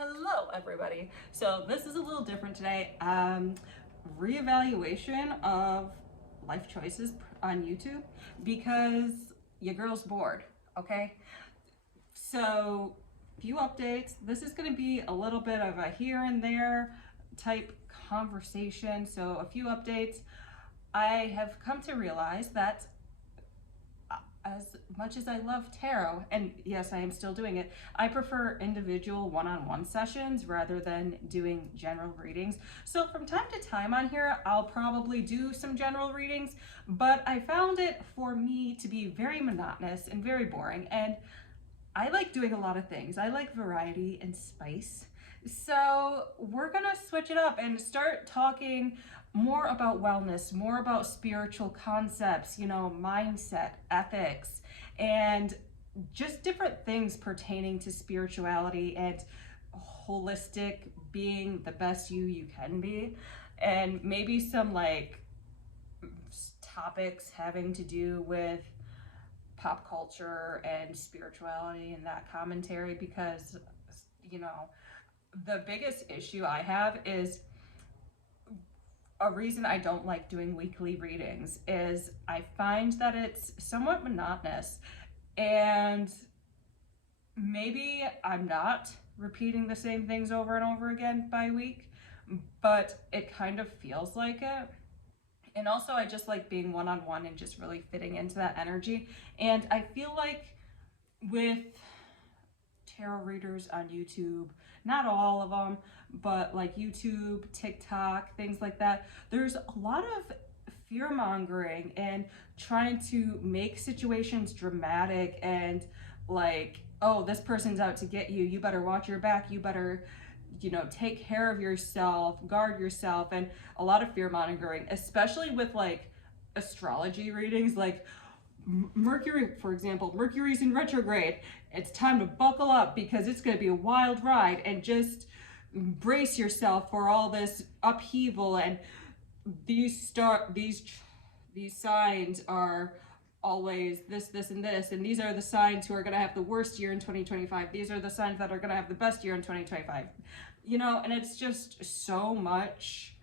Hello, everybody. So this is a little different today. Reevaluation of life choices on YouTube because your girl's bored. Okay. So few updates. This is going to be a little bit of a here and there type conversation. So a few updates. I have come to realize that as much as I love tarot, and yes, I am still doing it, I prefer individual one-on-one sessions rather than doing general readings. So from time to time on here, I'll probably do some general readings, but I found it for me to be very monotonous and very boring. And I like doing a lot of things. I like variety and spice. So we're gonna switch it up and start talking more about wellness, more about spiritual concepts, mindset, ethics, and just different things pertaining to spirituality and holistic being the best you can be. And maybe some topics having to do with pop culture and spirituality and that commentary, because the biggest issue I have is a reason I don't like doing weekly readings is I find that it's somewhat monotonous, and maybe I'm not repeating the same things over and over again by week, but it kind of feels like it. And also I just like being one-on-one and just really fitting into that energy. And I feel like with tarot readers on YouTube, not all of them, but like YouTube, TikTok, things like that, there's a lot of fear mongering and trying to make situations dramatic and like, oh, this person's out to get you, you better watch your back, you better take care of yourself, guard yourself, and a lot of fear mongering, especially with like astrology readings, like Mercury, for example. Mercury's in retrograde. It's time to buckle up because it's going to be a wild ride, and just brace yourself for all this upheaval. And these signs are always this and this, and these are the signs who are going to have the worst year in 2025. These are the signs that are going to have the best year in 2025. And it's just so much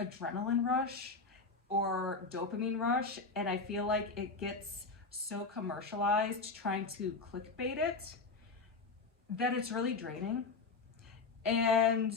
adrenaline rush or dopamine rush, and I feel like it gets so commercialized trying to clickbait it that it's really draining. And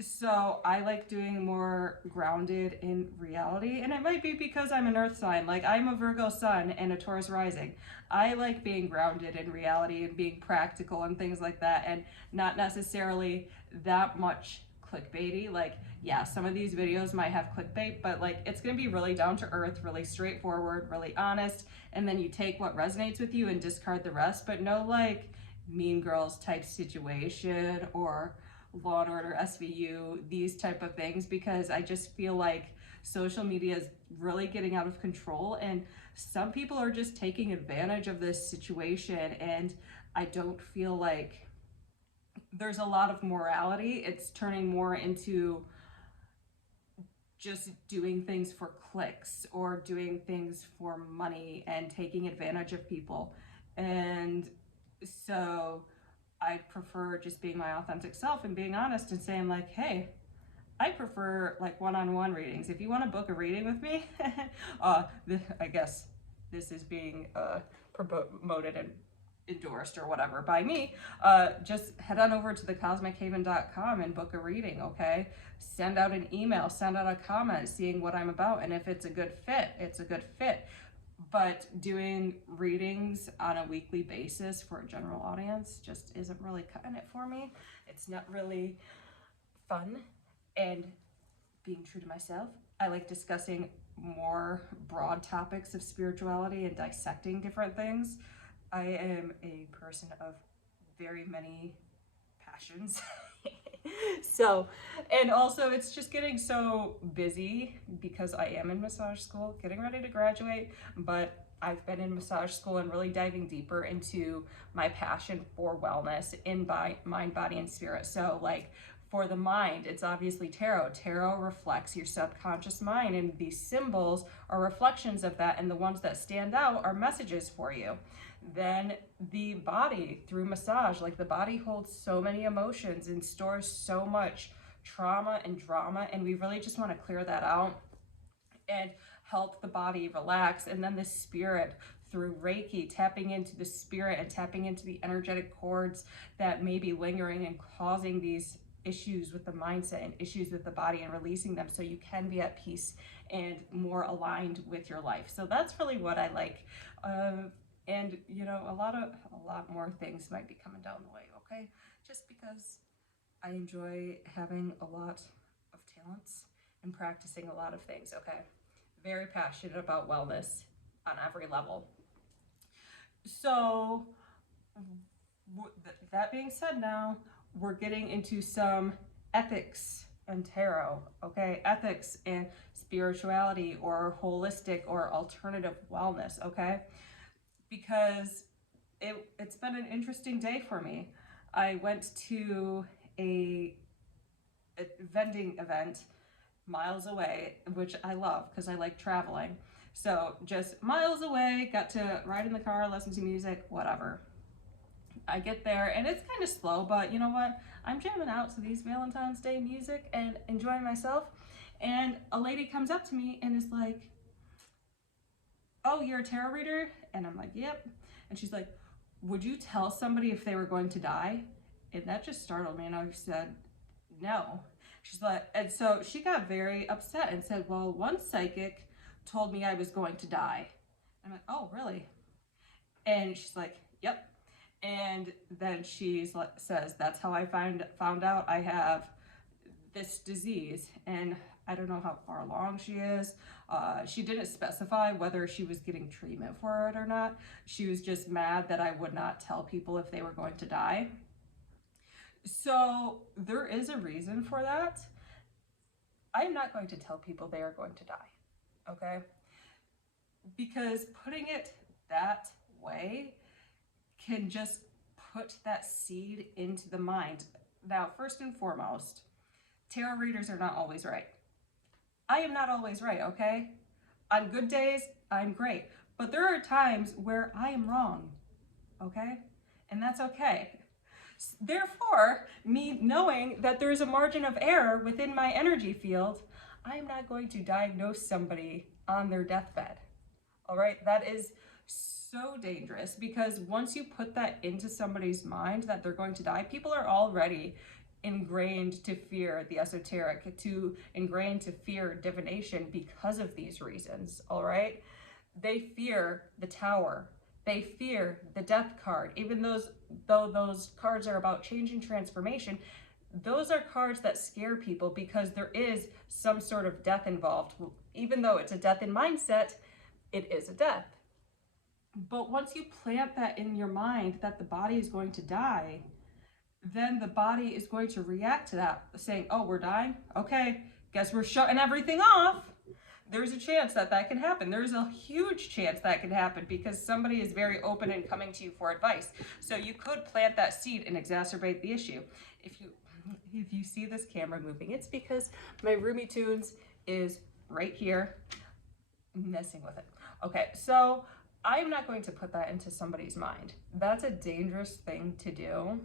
so I like doing more grounded in reality, and it might be because I'm an earth sign. Like, I'm a Virgo sun and a Taurus rising. I like being grounded in reality and being practical and things like that, and not necessarily that much clickbaity. Like, yeah, some of these videos might have clickbait, but like, it's gonna be really down to earth, really straightforward, really honest, and then you take what resonates with you and discard the rest. But no like Mean Girls type situation or Law and Order SVU, these type of things, because I just feel like social media is really getting out of control, and some people are just taking advantage of this situation, and I don't feel like there's a lot of morality. It's turning more into just doing things for clicks or doing things for money and taking advantage of people. And so I prefer just being my authentic self and being honest and saying like, hey, I prefer like one-on-one readings. If you want to book a reading with me, I guess this is being promoted and endorsed or whatever by me, just head on over to thecosmichaven.com and book a reading, okay? Send out an email, send out a comment seeing what I'm about, and if it's a good fit, it's a good fit. But doing readings on a weekly basis for a general audience just isn't really cutting it for me. It's not really fun. And being true to myself, I like discussing more broad topics of spirituality and dissecting different things. I am a person of very many passions. So, and also it's just getting so busy because I am in massage school, getting ready to graduate, but I've been in massage school and really diving deeper into my passion for wellness in mind, body, and spirit. So like for the mind, it's obviously tarot. Tarot reflects your subconscious mind, and these symbols are reflections of that, and the ones that stand out are messages for you. Then the body through massage, like the body holds so many emotions and stores so much trauma and drama, and we really just want to clear that out and help the body relax. And then the spirit through Reiki, tapping into the spirit and tapping into the energetic cords that may be lingering and causing these issues with the mindset and issues with the body, and releasing them so you can be at peace and more aligned with your life. So that's really what I like. And you know, a lot more things might be coming down the way, okay? Just because I enjoy having a lot of talents and practicing a lot of things, okay? Very passionate about wellness on every level. So that being said, now we're getting into some ethics and tarot, okay? Ethics and spirituality, or holistic or alternative wellness, okay? Because it's been an interesting day for me. I went to a vending event miles away, which I love because I like traveling. So just miles away, got to ride in the car, listen to music, whatever. I get there and it's kind of slow, but you know what? I'm jamming out to these Valentine's Day music and enjoying myself. And a lady comes up to me and is like, "Oh, you're a tarot reader?" And I'm like, "Yep." And she's like, "Would you tell somebody if they were going to die?" And that just startled me, and I said, "No." She's like, and so she got very upset and said, "Well, one psychic told me I was going to die." I'm like, "Oh, really?" And she's like, "Yep." And then she says, "That's how I found out I have this disease." And I don't know how far along she is. She didn't specify whether she was getting treatment for it or not. She was just mad that I would not tell people if they were going to die. So there is a reason for that. I am not going to tell people they are going to die, okay? Because putting it that way can just put that seed into the mind. Now, first and foremost, tarot readers are not always right. I am not always right, okay? On good days, I'm great. But there are times where I am wrong, okay? And that's okay. Therefore, me knowing that there's a margin of error within my energy field, I am not going to diagnose somebody on their deathbed. All right? That is so dangerous, because once you put that into somebody's mind that they're going to die, people are already ingrained to fear the esoteric, ingrained to fear divination because of these reasons, all right? They fear the tower. They fear the death card. Even though those cards are about change and transformation, those are cards that scare people because there is some sort of death involved. Even though it's a death in mindset, it is a death. But once you plant that in your mind that the body is going to die, then the body is going to react to that, saying, "Oh, we're dying? Okay, guess we're shutting everything off." There's a chance that that can happen. There's a huge chance that can happen because somebody is very open and coming to you for advice. So you could plant that seed and exacerbate the issue. If you see this camera moving, it's because my Roomy Tunes is right here, messing with it. Okay, so I'm not going to put that into somebody's mind. That's a dangerous thing to do.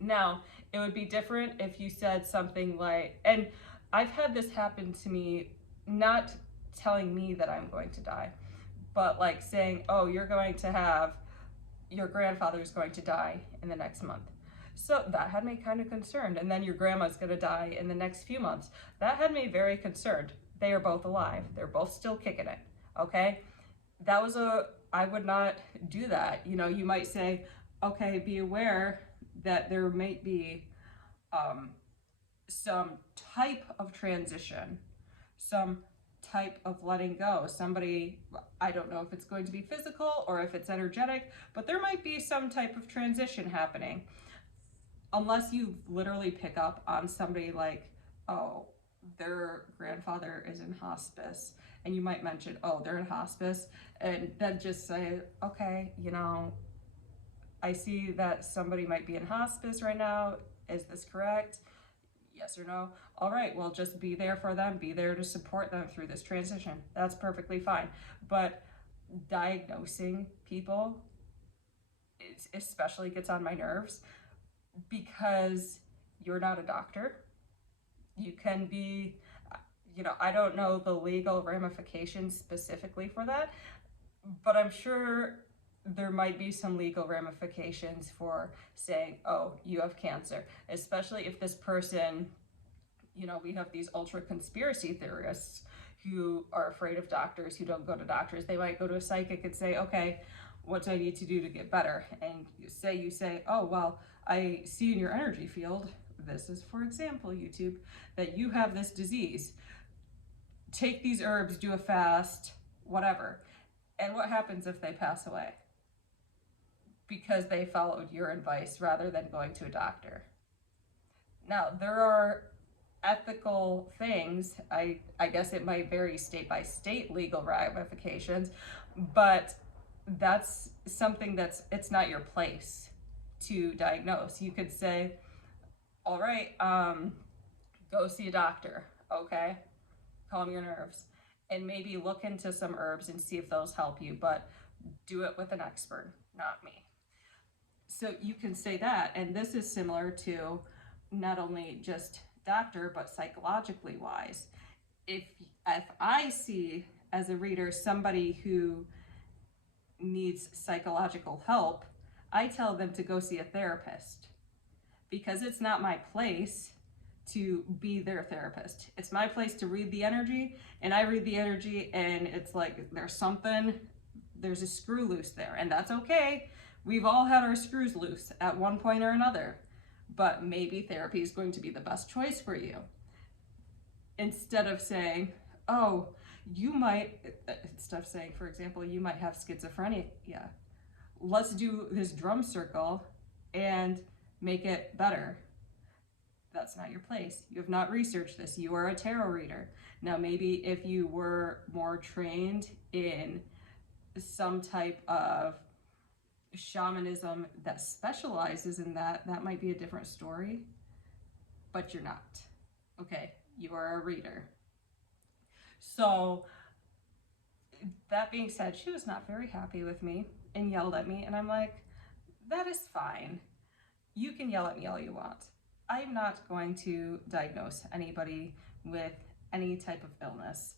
Now, it would be different if you said something like, and I've had this happen to me, not telling me that I'm going to die, but like saying, "Oh, your grandfather's going to die in the next month." So that had me kind of concerned. And then your grandma's going to die in the next few months. That had me very concerned. They are both alive. They're both still kicking it. Okay. I would not do that. You know, you might say, "Okay, be aware that there might be some type of transition, some type of letting go. Somebody, I don't know if it's going to be physical or if it's energetic, but there might be some type of transition happening." Unless you literally pick up on somebody like, "Oh, their grandfather is in hospice," and you might mention, "Oh, they're in hospice," and then just say, "Okay, you know, I see that somebody might be in hospice right now. Is this correct? Yes or no? All right, well, just be there for them. Be there to support them through this transition." That's perfectly fine. But diagnosing people it especially gets on my nerves because you're not a doctor. You can be, I don't know the legal ramifications specifically for that, but I'm sure there might be some legal ramifications for saying, oh, you have cancer, especially if this person, we have these ultra conspiracy theorists who are afraid of doctors, who don't go to doctors. They might go to a psychic and say, okay, what do I need to do to get better? And you say, oh, well, I see in your energy field, this is for example, YouTube, that you have this disease. Take these herbs, do a fast, whatever. And what happens if they pass away? Because they followed your advice rather than going to a doctor. Now, there are ethical things, I guess it might vary state by state, legal ramifications, but that's something it's not your place to diagnose. You could say, all right, go see a doctor, okay? Calm your nerves. And maybe look into some herbs and see if those help you, but do it with an expert, not me. So you can say that, and this is similar to not only just doctor, but psychologically wise. If I see as a reader somebody who needs psychological help, I tell them to go see a therapist, because it's not my place to be their therapist. It's my place to read the energy, and I read the energy and it's like there's a screw loose there, and that's okay. We've all had our screws loose at one point or another, but maybe therapy is going to be the best choice for you. Instead of saying, oh, instead of saying, for example, you might have schizophrenia. Yeah, let's do this drum circle and make it better. That's not your place. You have not researched this. You are a tarot reader. Now, maybe if you were more trained in some type of shamanism that specializes in that might be a different story, but you're not. Okay, you are a reader. So that being said, she was not very happy with me and yelled at me, and I'm like, that is fine. You can yell at me all you want. I'm not going to diagnose anybody with any type of illness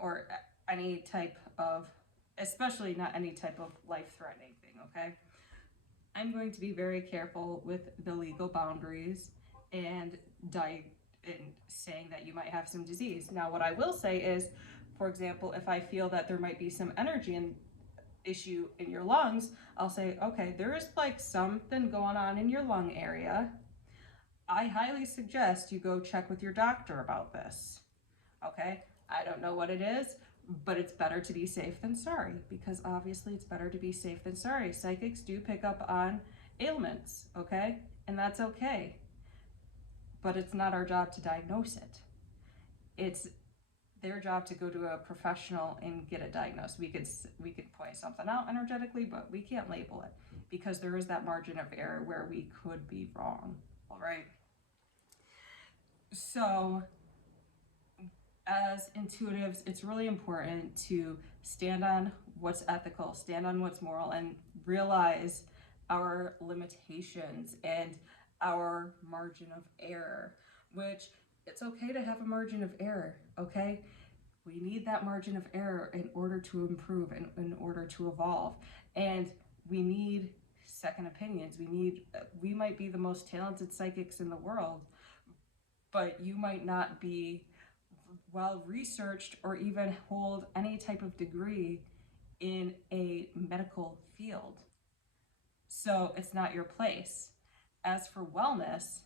or any type of, especially not any type of life-threatening thing, okay? I'm going to be very careful with the legal boundaries and saying that you might have some disease. Now, what I will say is, for example, if I feel that there might be some energy issue in your lungs, I'll say, okay, there is like something going on in your lung area. I highly suggest you go check with your doctor about this. Okay, I don't know what it is, but it's better to be safe than sorry, because obviously it's better to be safe than sorry. Psychics do pick up on ailments, okay? And that's okay. But it's not our job to diagnose it. It's their job to go to a professional and get it diagnosed. We could point something out energetically, but we can't label it, because there is that margin of error where we could be wrong, all right? So as intuitives, it's really important to stand on what's ethical, stand on what's moral, and realize our limitations and our margin of error, which it's okay to have a margin of error, okay? We need that margin of error in order to improve and in order to evolve. And we need second opinions. We might be the most talented psychics in the world, but you might not be well researched or even hold any type of degree in a medical field. So it's not your place. As for wellness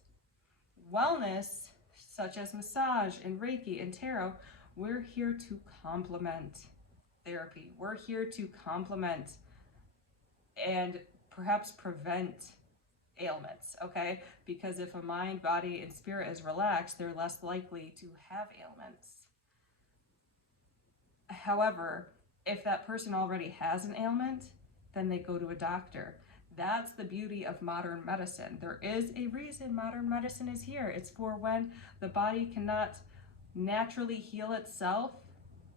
such as massage and Reiki and tarot, we're here to complement therapy. We're here to complement and perhaps prevent ailments, okay? Because if a mind, body, and spirit is relaxed, they're less likely to have ailments. However, if that person already has an ailment, then they go to a doctor. That's the beauty of modern medicine. There is a reason modern medicine is here. It's for when the body cannot naturally heal itself.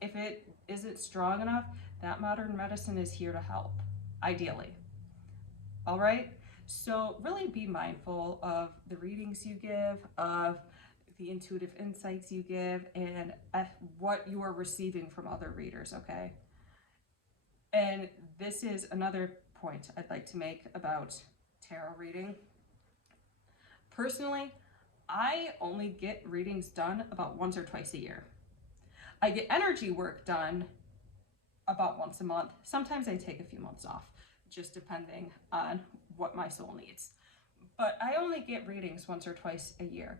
If it isn't strong enough, that modern medicine is here to help, ideally. all right? So really be mindful of the readings you give, of the intuitive insights you give, and what you are receiving from other readers, okay? And this is another point I'd like to make about tarot reading. Personally, I only get readings done about once or twice a year. I get energy work done about once a month. Sometimes I take a few months off, just depending on what my soul needs. But I only get readings once or twice a year.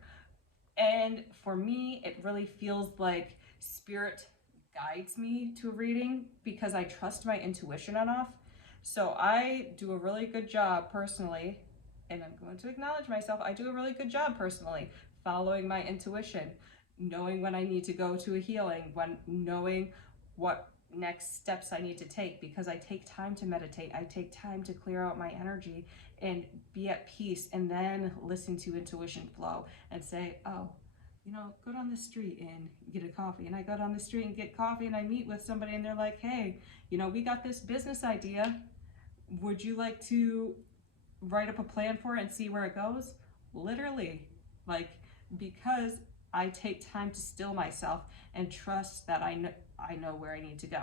And for me, it really feels like spirit guides me to a reading because I trust my intuition enough. So I do a really good job personally, and I'm going to acknowledge myself, I do a really good job personally following my intuition, knowing when I need to go to a healing, when knowing what next steps I need to take, because I take time to meditate, I take time to clear out my energy and be at peace, and then listen to intuition flow and say, oh, you know, go down the street and get a coffee. And I go down the street and get coffee, and I meet with somebody and they're like, hey, you know, we got this business idea. Would you like to write up a plan for it and see where it goes? Literally, like, because I take time to still myself and trust that I know where I need to go.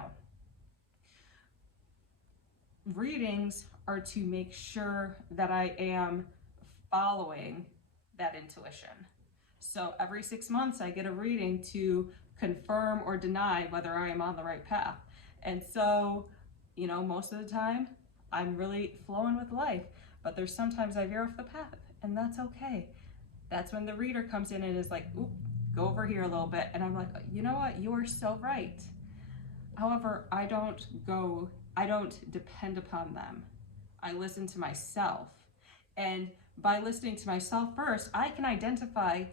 Readings are to make sure that I am following that intuition. So every 6 months I get a reading to confirm or deny whether I am on the right path. And so, you know, most of the time I'm really flowing with life, but there's sometimes I veer off the path, and that's okay. That's when the reader comes in and is like, oop, go over here a little bit. And I'm like, you know what? You are so right. However, I don't depend upon them. I listen to myself. And by listening to myself first, I can identify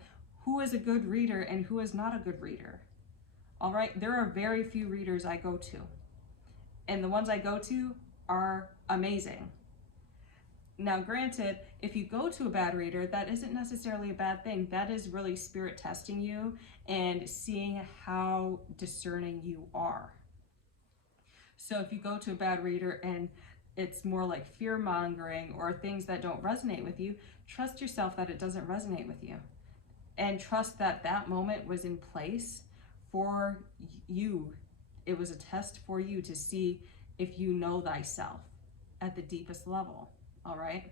who is a good reader and who is not a good reader. All right, there are very few readers I go to, and the ones I go to are amazing. Now, granted, if you go to a bad reader, that isn't necessarily a bad thing. That is really spirit testing you and seeing how discerning you are. So if you go to a bad reader and it's more like fear mongering or things that don't resonate with you, trust yourself that it doesn't resonate with you. And trust that that moment was in place for you. It was a test for you to see if you know thyself at the deepest level, all right?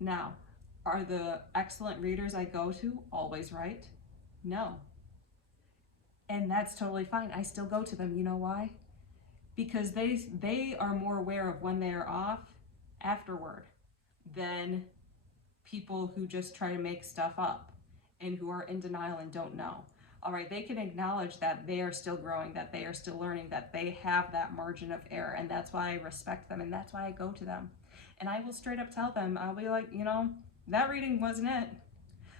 Now, are the excellent readers I go to always right? No. And that's totally fine. I still go to them. You know why? Because they are more aware of when they are off afterward than people who just try to make stuff up and who are in denial and don't know. All right, they can acknowledge that they are still growing, that they are still learning, that they have that margin of error, and that's why I respect them, and that's why I go to them. And I will straight up tell them, I'll be like, you know, that reading wasn't it,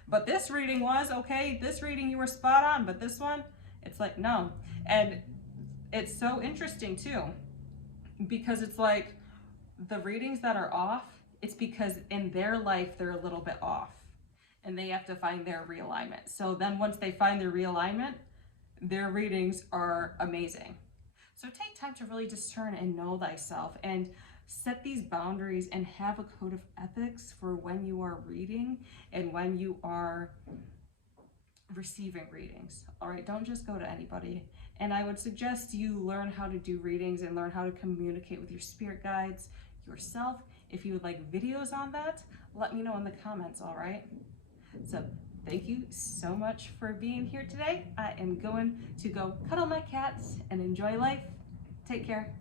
but this reading was, okay, this reading you were spot on, but this one, it's like, no. And it's so interesting too, because it's like the readings that are off, it's because in their life they're a little bit off and they have to find their realignment. So then once they find their realignment, their readings are amazing. So take time to really discern and know thyself and set these boundaries and have a code of ethics for when you are reading and when you are receiving readings. All right, don't just go to anybody. And I would suggest you learn how to do readings and learn how to communicate with your spirit guides yourself. If you would like videos on that, let me know in the comments, all right? So thank you so much for being here today. I am going to go cuddle my cats and enjoy life. Take care.